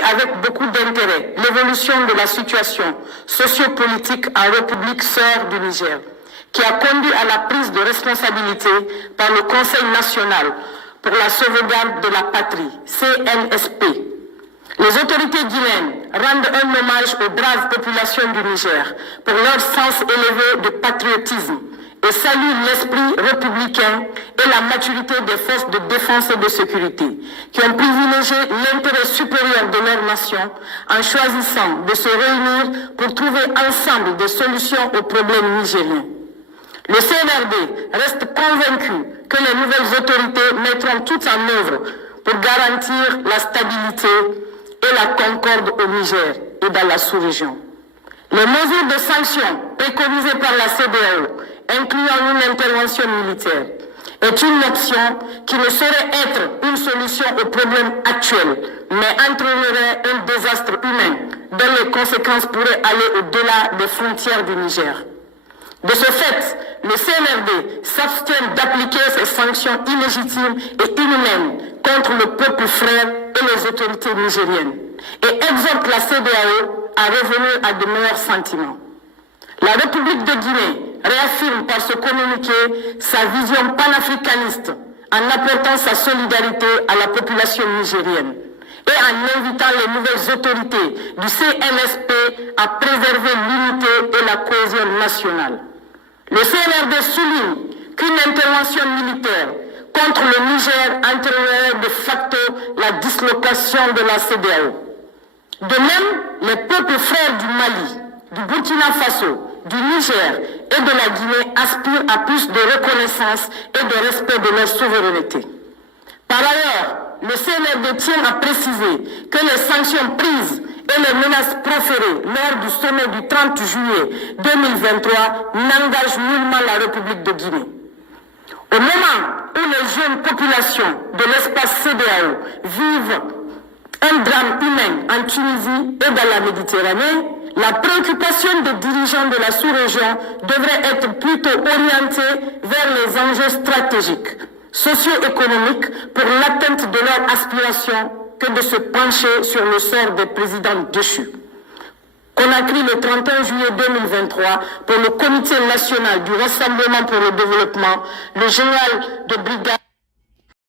avec beaucoup d'intérêt l'évolution de la situation sociopolitique en République sœur du Niger, qui a conduit à la prise de responsabilité par le Conseil national pour la sauvegarde de la patrie, CNSP. Les autorités guinéennes rendent un hommage aux braves populations du Niger pour leur sens élevé de patriotisme et saluent l'esprit républicain et la maturité des forces de défense et de sécurité qui ont privilégié l'intérêt supérieur de leur nation en choisissant de se réunir pour trouver ensemble des solutions aux problèmes nigériens. Le CNRD reste convaincu que les nouvelles autorités mettront tout en œuvre pour garantir la stabilité et la concorde au Niger et dans la sous-région. Les mesures de sanctions préconisées par la CEDEAO, incluant une intervention militaire, est une option qui ne saurait être une solution aux problèmes actuels, mais entraînerait un désastre humain dont les conséquences pourraient aller au-delà des frontières du Niger. De ce fait, le CNRD s'abstient d'appliquer ces sanctions illégitimes et inhumaines contre le peuple frère et les autorités nigériennes et exhorte la CEDEAO à revenir à de meilleurs sentiments. La République de Guinée réaffirme par ce communiqué sa vision panafricaniste en apportant sa solidarité à la population nigérienne et en invitant les nouvelles autorités du CNSP à préserver l'unité et la cohésion nationale. Le CNRD souligne qu'une intervention militaire contre le Niger entraînerait de facto la dislocation de la CEDEAO. De même, les peuples frères du Mali, du Burkina Faso, du Niger et de la Guinée aspirent à plus de reconnaissance et de respect de leur souveraineté. Par ailleurs, le CNRD tient à préciser que les sanctions prises et les menaces proférées lors du sommet du 30 juillet 2023 n'engagent nullement la République de Guinée. Au moment où les jeunes populations de l'espace CEDEAO vivent un drame humain en Tunisie et dans la Méditerranée, la préoccupation des dirigeants de la sous-région devrait être plutôt orientée vers les enjeux stratégiques, socio-économiques pour l'atteinte de leurs aspirations que de se pencher sur le sort des présidents déchus. Conakry le 31 juillet 2023 pour le Comité national du Rassemblement pour le développement, le général de brigade